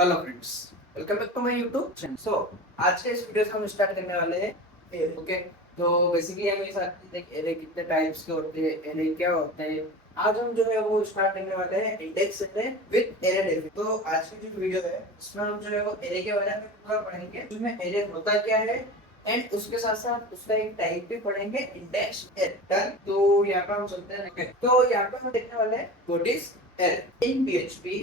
Hello friends, welcome back to my YouTube channel. आज के इस वीडियो से हम स्टार्ट करने वाले हैं एरे। ओके, तो बेसिकली हम इस देख एरे कितने टाइप्स के होते हैं, एरे क्या होते हैं। आज हम जो है वो स्टार्ट करने वाले हैं index array with array definition. तो आज की जो वीडियो है उसमें हम जो है वो एरे के बारे में पूरा पढ़ेंगे, उसमें एरे होता क्या है एंड उसके साथ साथ उसका एक टाइप भी पढ़ेंगे, इंडेक्स एरे। तो यहाँ पर हम चलते हैं। तो यहाँ पर हम देखने वाले हैं what is array in PHP.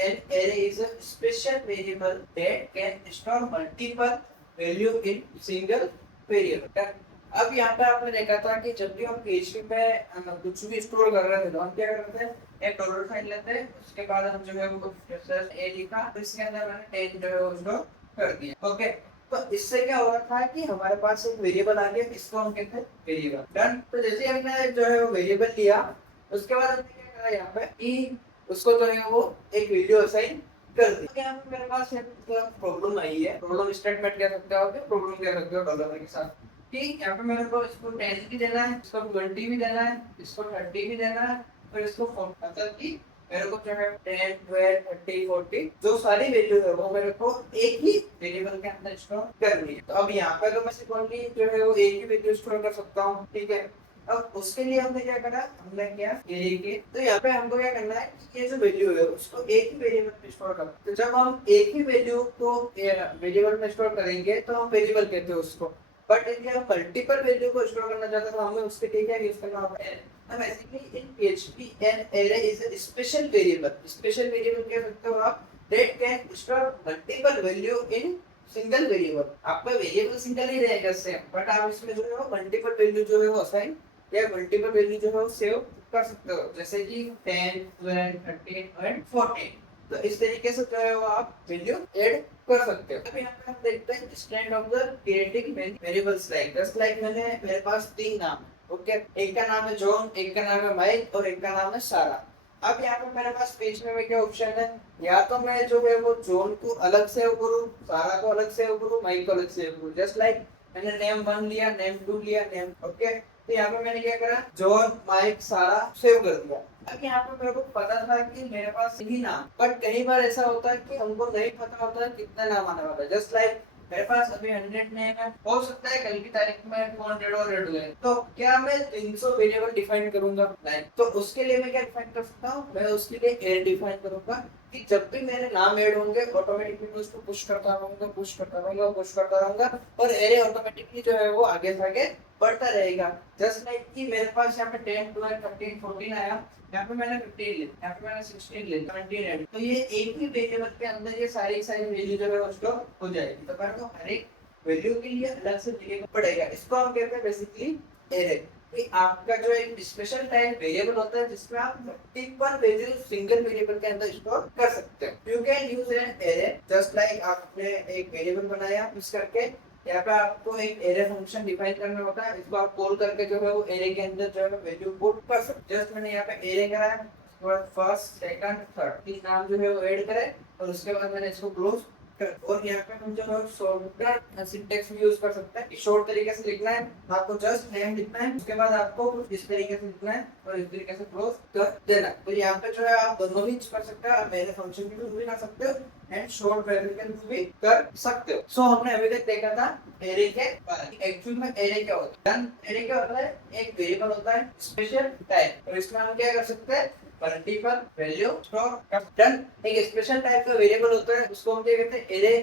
An array is a special variable that can store multiple value in single variable। अब यहाँ पे आपने देखा था कि जब भी हम PHP में कुछ भी स्टोर कर रहे थे तो हम क्या करते हैं, एक डॉलर साइन लेते हैं, उसके बाद हम जो है वो a लिखा, तो इसके अंदर मैंने 10 जो है वो स्टोर कर दिया। ओके, तो इससे क्या हो रहा था कि हमारे पास एक वेरिएबल आ गया, इसको हम कहते हैं वेरिएबल। डन। तो जैसे हमने जो है वो वेरिएबल लिया, उसके बाद हमने क्या करा यहाँ पे कि उसको जो है वो एक वैल्यू असाइन कर दी। यहाँ पे मेरे पास एक प्रॉब्लम आई है, प्रॉब्लम स्टेटमेंट कह सकते हो, प्रॉब्लम कह सकते हो डॉलर के साथ। ठीक, यहाँ पे मेरे को इसको 10 भी देना है, इसको 20 भी देना है, इसको 30 भी देना है, और इसको 40, मतलब कि मेरे को जो है 10, 12, 30, 40 जो सारी वैल्यू है वो मेरे को एक ही वेरिएबल के अंदर स्टोर करनी है। तो अब यहाँ पे तो मैं सिर्फ ओनली जो है वो एक ही वैल्यू स्टोर कर सकता हूँ। ठीक है, अब उसके लिए हमने क्या करा, हमने क्या एरे के, तो यहाँ पे हमको क्या करना है कि ये जो वैल्यू है उसको एक ही वेरिएबल में स्टोर करना है। तो जब हम एक ही वैल्यू को वेरिएबल में स्टोर करेंगे तो हम वेरिएबल कहते हैं उसको। बट यदि हम मल्टीपल वैल्यू को स्टोर करना चाहते हैं तो हमें उसके लिए क्या यूज करना होगा, एरे। अब basically in PHP an array is a special variable, special variable कह सकते हो आप, that can store multiple value in single variable. आपका वेरिएबल सिंगल ही रहेगा सेम, बट आप इसमें जो है मल्टीपल वैल्यू जो है वो असाइन या मल्टीपल वैल्यू जो है वो सेव कर सकते हो, जैसे कि 10, 12, 13 एंड 14। तो इस तरीके से जो है वो आप वैल्यू ऐड कर सकते हो। अब यहाँ पे हम देखते हैं stand of the creating variables, like just like मेरे पास तीन नाम है। ओके, एक का नाम है जॉन, एक का नाम है माइक और एक का नाम है सारा। अब यहाँ पे मेरे पास पेज में क्या ऑप्शन है, या तो मैं जो है वो जॉन को अलग सेव करूँ, सारा को अलग सेव करूँ, माइक को अलग सेव करूँ। जस्ट लाइक मैंने नेम 1 लिया, नेम 2 लिया, नेम, ओके। तो यहाँ पे मैंने क्या करा, जॉन, माइक, सारा सेव कर दिया। अब यहाँ पे मेरे को पता था कि मेरे पास यही नाम, बट कई बार ऐसा होता है कि हमको नहीं पता होता है कितना नाम आने वाला है। जस्ट लाइक मेरे पास अभी 100 नेम है, हो सकता है कल की तारीख में 200 और ऐड हुए, तो क्या मैं 300 वेरिएबल डिफाइन करूंगा? नहीं। तो उसके लिए मैं क्या डिफाइन कर सकता हूँ, मैं उसके लिए एरे डिफाइन करूंगा कि जब भी मेरे नाम ऐड होंगे ऑटोमेटिकली मैं उसको पुश करता रहूंगा, पुश करता रहूंगा, पुश करता रहूंगा, और एरे ऑटोमेटिकली जो है वो आगे से आगे बढ़ता रहेगा। जस्ट लाइक कि मेरे पास यहाँ पे 10, 12, 13, 14 आया, यहाँ पे मैंने 15 लिया, यहाँ पे मैंने 16 लिया, 17 ऐड, तो ये एक ही वेरिएबल के अंदर ये सारी सारी वैल्यू जो है वो स्टोर हो जाएगी। तो मेरे को हर एक वैल्यू के लिए अलग से वेरिएबल पड़ेगा, इसको हम कहते हैं बेसिकली एरे। कि आपका जो एक स्पेशल टाइप वेरिएबल होता है जिसमें आप मल्टीपल वैल्यू सिंगल वेरिएबल के अंदर स्टोर कर सकते हैं। You can use an array just like आपने एक वेरिएबल बनाया यूज करके, यहाँ पे आपको एक एरे फंक्शन डिफाइन करना होता है, इसको आप कॉल करके जो है वो एरे के अंदर जो है वैल्यू पुट कर सकते हैं। जस्ट मैंने यहाँ पे एरे कराया, उसके बाद फर्स्ट, सेकंड, थर्ड तीन नाम जो है वो ऐड करे, और उसके बाद मैंने इसको क्लोज। और यहाँ पे हम जो है शॉर्टकट सिंटेक्स भी यूज कर सकते हैं। शॉर्ट तरीके से लिखना है आपको, जस्ट नेम लिखना है, उसके बाद आपको इस तरीके से लिखना है और इस तरीके से क्लोज कर देना। तो यहाँ पे जो है आप दोनों भी कर सकते हो, आप मेरे फंक्शन के भी कर सकते हो एंड शॉर्ट वेरिएबल भी कर सकते हो। सो हमने अभी तक देखा था एरे के बारे में। एक्चुअल में एरे क्या होता है? एरे क्या होता है? एक वेरिएबल होता है स्पेशल टाइप, और इसमें हम क्या कर सकते हैं, मल्टीपल वैल्यू स्टोर कर। डन। एक स्पेशल टाइप का वेरिएबल होता है उसको हम क्या कहते हैं, एरे,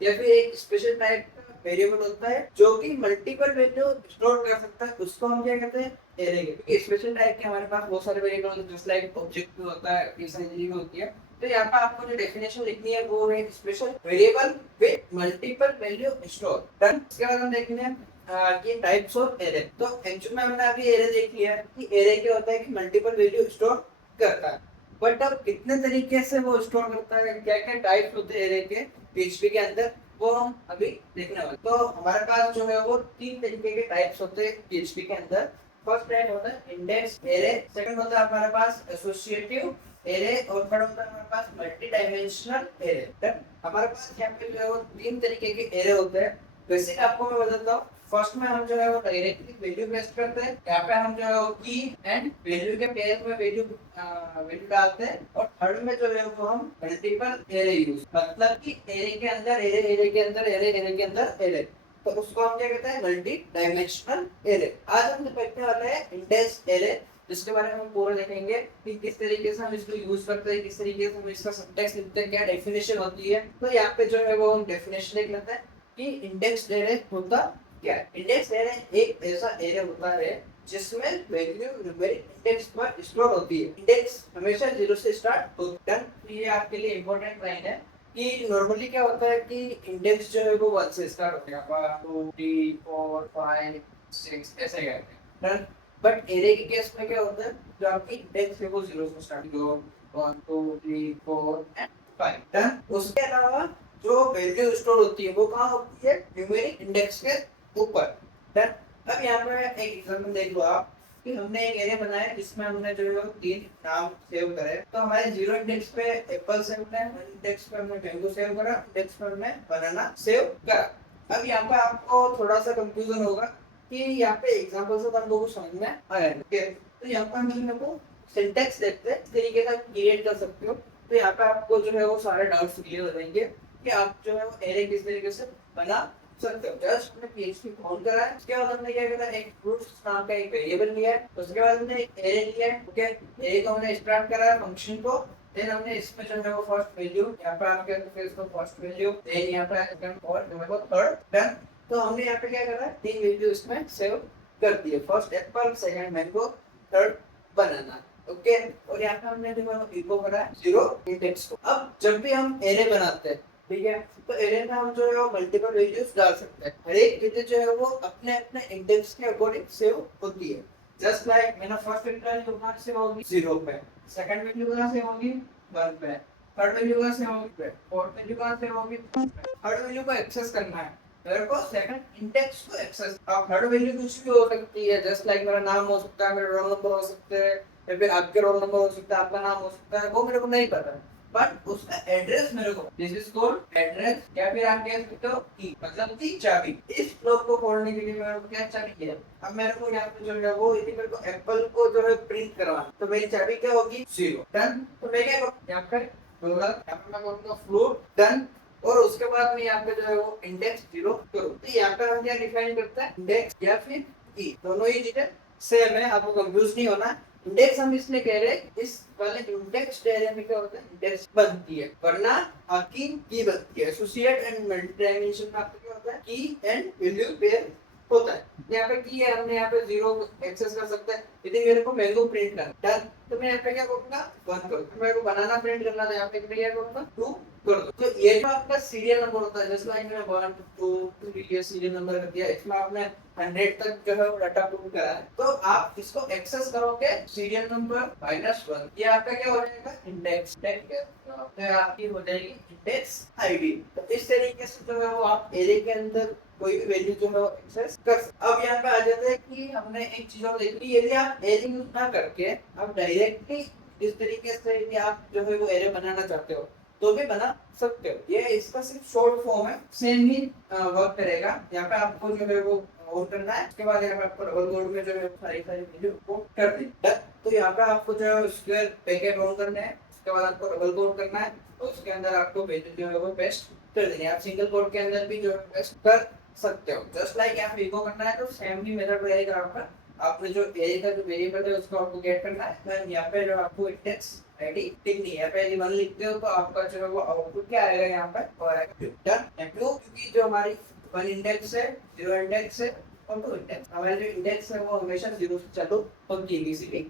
या फिर एक स्पेशल टाइप का वेरिएबल होता है जो कि मल्टीपल वैल्यू स्टोर कर सकता है, उसको हम क्या कहते हैं, एरे। क्योंकि स्पेशल टाइप के हमारे पास बहुत सारे वेरिएबल होते हैं, जस्ट लाइक ऑब्जेक्ट भी होता है, ये सारी चीजें होती है। तो यहाँ पे आपको जो डेफिनेशन लिखनी है वो है special variable with multiple value store. Done. इसके बाद हम देखेंगे कि टाइप्स ऑफ एरे। तो एक्चुअली में हमने अभी एरे देख लिया कि एरे क्या होता है कि मल्टीपल वैल्यू स्टोर करता है, बट अब कितने तरीके से वो स्टोर करता है, क्या क्या टाइप्स होते हैं एरे के पीएचपी के अंदर, वो हम अभी देखने वाले। तो हमारे पास जो है वो तीन तरीके के टाइप्स होते हैं पीएचपी के अंदर। फर्स्ट टाइप होता है इंडेक्स एरे, सेकंड होता है हमारे पास एसोसिएटिव एरे, और थर्ड होता है हमारे पास मल्टी डायमेंशनल एरे। हमारे पास यहाँ पे जो है वो तीन तरीके के एरे होते हैं। बेसिक आपको मैं बताता हूँ। फर्स्ट में हम जो है वो डायरेक्टली वैल्यू पेस्ट करते हैं, यहाँ पे हम जो है वो की एंड वैल्यू के पेयर में वैल्यू डालते हैं, और थर्ड में जो है वो हम मल्टीपल एरे यूज, मतलब कि एरे के अंदर एरे, एरे के अंदर एरे, एरे के अंदर एरे, तो उसको हम क्या कहते हैं, मल्टी डायमेंशनल एरे। आज हम देखने वाले हैं इंडेक्स एरे, जिसके बारे में हम पूरा देखेंगे कि किस तरीके से हम इसको यूज करते हैं, किस तरीके से हम इसका सिंटैक्स लिखते हैं, क्या डेफिनेशन होती है। तो यहाँ पे जो है वो हम डेफिनेशन लिख लेते हैं कि इंडेक्स एरे होता क्या है। इंडेक्स एरे एक ऐसा एरे होता है जिसमें वैल्यू न्यूमेरिक इंडेक्स पर स्टोर होती है। इंडेक्स हमेशा 0 से स्टार्ट होता है। ये आपके लिए इंपॉर्टेंट लाइन है कि नॉर्मली क्या होता है कि इंडेक्स जो है वो 1 से स्टार्ट होता है, 1 2 3 4 5 6 ऐसे करते हैं। बट एरे के केस में क्या होता है, जो आपकी इंडेक्स है वो 0 से स्टार्ट होगा, 1 2 3 4 एंड 5 डन। उसके अलावा जो वैल्यू स्टोर होती है वो कहाँ होती है, न्यूमेरिक इंडेक्स के ऊपर डन। अब यहाँ पे एक एग्जांपल देख लो आप कि हमने एक एरे बनाया जिसमें हमने जो है 3 नाम सेव करे। तो हमारे 0 इंडेक्स पे एप्पल सेव करा, 1 इंडेक्स पे हमने मैंगो सेव करा, इंडेक्स पे हमने बनाना सेव करा। अब यहाँ पे आपको थोड़ा सा कंफ्यूजन होगा कि यहाँ पे एग्जांपल से हम लोगों को समझ में आया, ठीक है। तो यहाँ पे हम लोगों को सिंटैक्स देखते हैं, इस तरीके का क्रिएट कर सकते हो। तो यहाँ पे आपको जो है वो सारे डाउट्स क्लियर हो जाएंगे कि आप जो है वो एरे किस तरीके से बना सकते हो। जस्ट हमने पीएचपी ऑन करा है, उसके बाद हमने क्या करा, एक फ्रूट्स नाम का एक वेरिएबल लिया है, उसके बाद हमने एक एरे लिया है, ओके। एरे को हमने स्टार्ट करा है फंक्शन को, देन हमने इसमें जो है वो फर्स्ट वैल्यू यहाँ पे आपके फिर इसको फर्स्ट वैल्यू, देन यहाँ पे सेकंड और जो है वो थर्ड डन। तो हमने यहाँ पे क्या करा है, 3 वैल्यू इसमें सेव कर दिए, first apple, second mango, third banana, okay. और यहाँ पे हमने जो है इको करा है 0 इंडेक्स को। अब जब भी हम एरे बनाते हैं, ठीक है, तो एरे में हम जो है वो मल्टीपल वैल्यूज डाल सकते हैं। हर एक वैल्यू जो है वो अपने अपने इंडेक्स के अकॉर्डिंग सेव होती है। जस्ट लाइक मेरा फर्स्ट वैल्यू कहाँ से होगी 0 पे, सेकंड वैल्यू कहाँ से होगी 1 पे, थर्ड वैल्यू कहाँ से होगी, फोर्थ वैल्यू कहाँ से होगी, थर्ड वैल्यू को एक्सेस करना है मेरे को, सेकंड इंडेक्स को एक्सेस। अब थर्ड वैल्यू कुछ भी हो सकती है, जस्ट लाइक मेरा नाम हो सकता है, मेरा रोल नंबर हो सकते हैं, या फिर आपके रोल नंबर हो सकता है, आपका नाम हो सकता है, वो मेरे को नहीं पता है, बट उसका एड्रेस मेरे को, दिस इज कॉल्ड एड्रेस, या फिर आप कह सकते हो की, मतलब की चाबी। इस लॉक को खोलने के लिए मेरे को क्या चाबी है, अब मेरे को यहाँ पे जो है वो यदि मेरे को एप्पल को जो है प्रिंट करवाना, तो मेरी चाबी क्या होगी 0 डन। तो मैं क्या करूँ, यहाँ पे डॉलर, यहाँ पे मैं करूँगा फ्लोट डन, और उसके बाद मैं यहाँ पे जो है वो इंडेक्स 0 करूँ। तो यहाँ पे हम क्या डिफाइन करते हैं, इंडेक्स या फिर की, दोनों ही चीजें सेम है, आपको कंफ्यूज नहीं होना। इंडेक्स हम इसलिए कह रहे हैं, इस वाले इंडेक्स डायग्राम में क्या होता है, इंडेक्स बनती है, वरना आपकी की बनती है। एसोसिएट एंड मल्टी डायमेंशन में आपका क्या होता है, की एंड वैल्यू पेयर होता है। यहाँ पे की है, हमने यहाँ पे 0 एक्सेस कर सकते हैं। यदि मेरे को मैंगो प्रिंट करना डन, तो मैं यहाँ पे क्या करूँगा 1 करूँगा, मेरे को बनाना प्रिंट करना था, यहाँ पे क्या करूँगा 2 कर दो। तो ये जो आपका सीरियल नंबर होता है, जैसे लाइक मैंने 1 2 3 ये सीरियल नंबर कर दिया, इसमें आपने 100 तक जो है वो डाटा पुट करा है, तो आप इसको एक्सेस करोगे सीरियल नंबर -1, ये आपका क्या हो जाएगा, इंडेक्स, ठीक है। तो आपकी हो जाएगी इंडेक्स आईडी। तो इस तरीके से जो है वो आप एरे के अंदर कोई भी वैल्यू जो है वो एक्सेस कर सकते। अब यहाँ पे आ जाते हैं कि हमने एक चीज और देखी, यदि आप एरे यूज ना करके आप डायरेक्टली इस तरीके से यदि आप जो है वो एरे बनाना चाहते हो तो भी बना सकते हो। ये इसका सिर्फ शॉर्ट फॉर्म है, सेम ही वर्क करेगा। यहाँ पे आपको जो है वो आउट करना है, उसके बाद यहाँ पे आपको डबल कोड में जो है सारी सारी वैल्यू को कर दी। तो यहाँ पे आपको जो है स्क्वायर पैकेट ऑन करना है, उसके बाद आपको डबल कोड करना है, और उसके अंदर आपको वैल्यू जो है वो पेस्ट कर देनी है। आप सिंगल कोड के अंदर भी जो है पेस्ट कर सकते हो। जस्ट लाइक यहाँ पे इको करना है तो सेम ही मेथड रहेगा आपका। आपने जो एरे का जो वेरिएबल है उसको आपको गेट करना है, देन यहाँ पे जो आपको इंडेक्स आईडी लिखनी है, पहले 1 लिखते हो तो आपका जो है वो आउटपुट क्या आएगा यहाँ पे, और डन। क्यों, क्योंकि जो हमारी 1 इंडेक्स है, 0 इंडेक्स है और 2 इंडेक्स, हमारे जो इंडेक्स है वो हमेशा 0 से चालू होती है किसी भी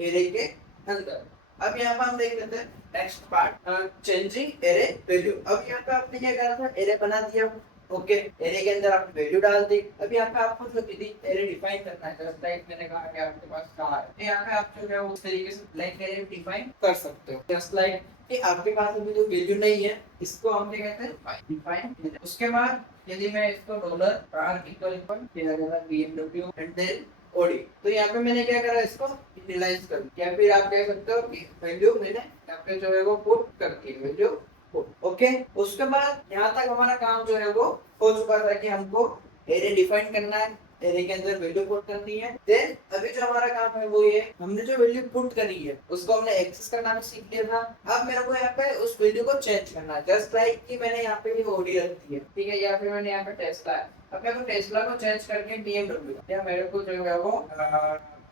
एरे के अंदर। अब यहाँ पे हम देख लेते हैं next part, changing array value. अब यहाँ पे आपने क्या करा था, एरे बना दिया, ओके। एरे के अंदर आपने वैल्यू डाल दी। अब यहाँ पे आपको जो एरे डिफाइन करना है, जस्ट लाइक मैंने कहा कि आपके पास कहाँ है, तो यहाँ पे आप जो है उस तरीके से ब्लैंक एरे डिफाइन कर सकते हो। जस्ट लाइक कि आपके पास अभी जो वैल्यू नहीं है, इसको हम क्या कहते हैं, डिफाइन। उसके बाद यदि मैं इसको $r equal BMW and then OD, तो यहाँ पे मैंने क्या करा, इसको इनिशियलाइज कर दिया, या फिर आप कह सकते हो कि वैल्यू मैंने यहाँ पे जो है वो पुट कर दी, वैल्यू ओके। उसके बाद यहाँ तक हमारा काम जो है वो हो चुका था कि हमको एरे डिफाइन करना है, एरे के अंदर वैल्यू पुट करनी है। देन अभी जो हमारा काम है वो ये, हमने जो वैल्यू पुट करी है उसको हमने एक्सेस करना भी सीख लिया था। अब मेरे को यहाँ पे उस वैल्यू को चेंज करना है, जस्ट लाइक कि मैंने यहाँ पे ये ओडी रख दी है, ठीक है, या फिर मैंने यहाँ पे टेस्ला है। अब मेरे को टेस्ला को चेंज करके BMW, या मेरे को जो है वो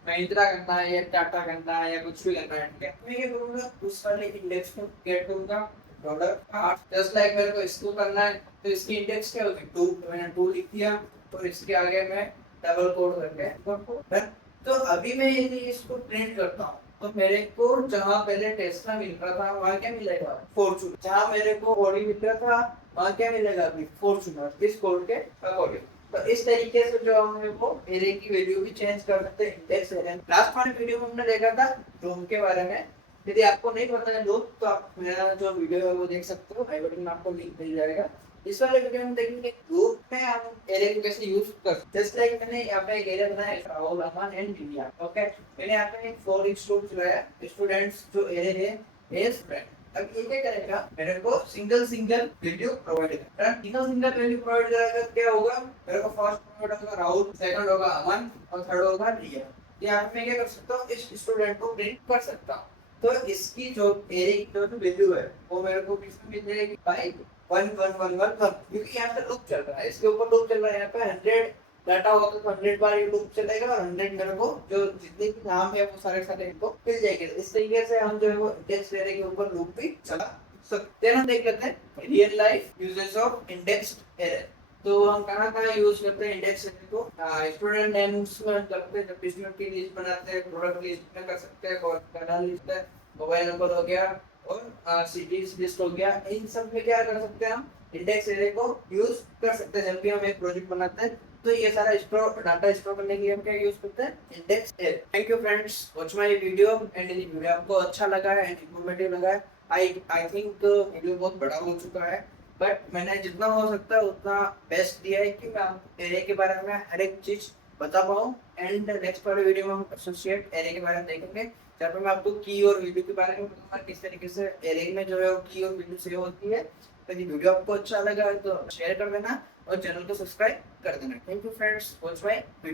महिंद्रा करना है या टाटा करना है या कुछ भी करना है, ठीक है, मैं ये करूंगा उस वाले इंडेक्स को गेट करूंगा प्रोडक्ट। जस्ट लाइक मेरे को इसको करना है तो इसकी इंडेक्स क्या होगी 2, तो मैंने 2 लिख दिया। तो इसके आगे मैं डबल कोड करके तो अभी मैं यदि इसको प्रिंट करता हूँ तो मेरे को जहाँ पहले टेस्ला मिल रहा था वहाँ क्या मिलेगा फॉर्चून, जहाँ मेरे को ऑडी मिल रहा था वहाँ क्या मिलेगा अभी फॉर्चूनर, इस कोड के अकॉर्डिंग। तो इस तरीके से जो हम वो एरे की वैल्यू भी चेंज कर सकते हैं इंडेक्स एरे। लास्ट वाले वीडियो में हमने देखा था लूप के बारे में। यदि आपको नहीं पता है लूप तो आप मेरा जो वीडियो है वो देख सकते हो, आई बटन में आपको लिंक मिल जाएगा। इस वाले वीडियो में देखेंगे लूप में हम एरे को कैसे यूज कर सकते हैं। जस्ट लाइक मैंने यहाँ पे एक एरे बनाया है राहुल, अमन एंड दिव्या, ओके। मैंने यहाँ पे एक फॉर ईच लूप चलाया, स्टूडेंट्स जो एरे है स्टूडेंट। अब ये क्या करेगा, मेरे को सिंगल वैल्यू प्रोवाइड करेगा। सिंगल वैल्यू प्रोवाइड करेगा क्या होगा, मेरे को फर्स्ट प्रोवाइड होगा राहुल, सेकंड होगा अमन और थर्ड होगा रिया। यहाँ पे मैं क्या कर सकता हूँ, इस स्टूडेंट को प्रिंट कर सकता हूँ। तो इसकी जो एरे की जो वैल्यू है वो मेरे को किसमें मिल जाएगी भाई 1 1 1 1 1, क्योंकि यहाँ पे लूप चल रहा है, इसके ऊपर लूप चल रहा है। यहाँ पे 100 डाटा होता तो 100 बार ये लूप चलेगा और 100 मेरे को जो जितने भी नाम है वो सारे इनको मिल जाएंगे। इस तरीके से हम जो है वो इंडेक्स एरे के ऊपर लूप भी चला सकते हैं। हम देख लेते हैं real life uses of indexed array. तो हम कहाँ यूज करते हैं इंडेक्स एरे को, स्टूडेंट नेम्स में करते हैं, जब स्टूडेंट की लिस्ट बनाते हैं, प्रोडक्ट लिस्ट में कर सकते हैं, कॉर्नर लिस्ट है, मोबाइल नंबर हो गया और सिटीज लिस्ट हो गया। इन सब में क्या कर सकते हैं हम इंडेक्स एरे को यूज कर सकते हैं। जब भी हम एक प्रोजेक्ट बनाते हैं तो ये सारा स्टोर डाटा स्टोर करने के लिए हम क्या यूज करते हैं index array. Thank you friends, watch my video and यदि वीडियो आपको अच्छा लगा है एंड इंफॉर्मेटिव लगा है, आई थिंक वीडियो बहुत बड़ा हो चुका है, बट मैंने जितना हो सकता है उतना बेस्ट दिया है कि मैं एरे के बारे में हर एक चीज बता पाऊँ। एंड नेक्स्ट वाले वीडियो में हम एसोसिएट एरे के बारे में देखेंगे, जहाँ पे मैं आपको की और वैल्यू के बारे में बताऊंगा, किस तरीके से एरे में जो है वो की और वैल्यू सेव होती है। तो यदि वीडियो आपको अच्छा लगा है तो शेयर कर देना और चैनल को सब्सक्राइब कर देना। Thank you friends, watch my video.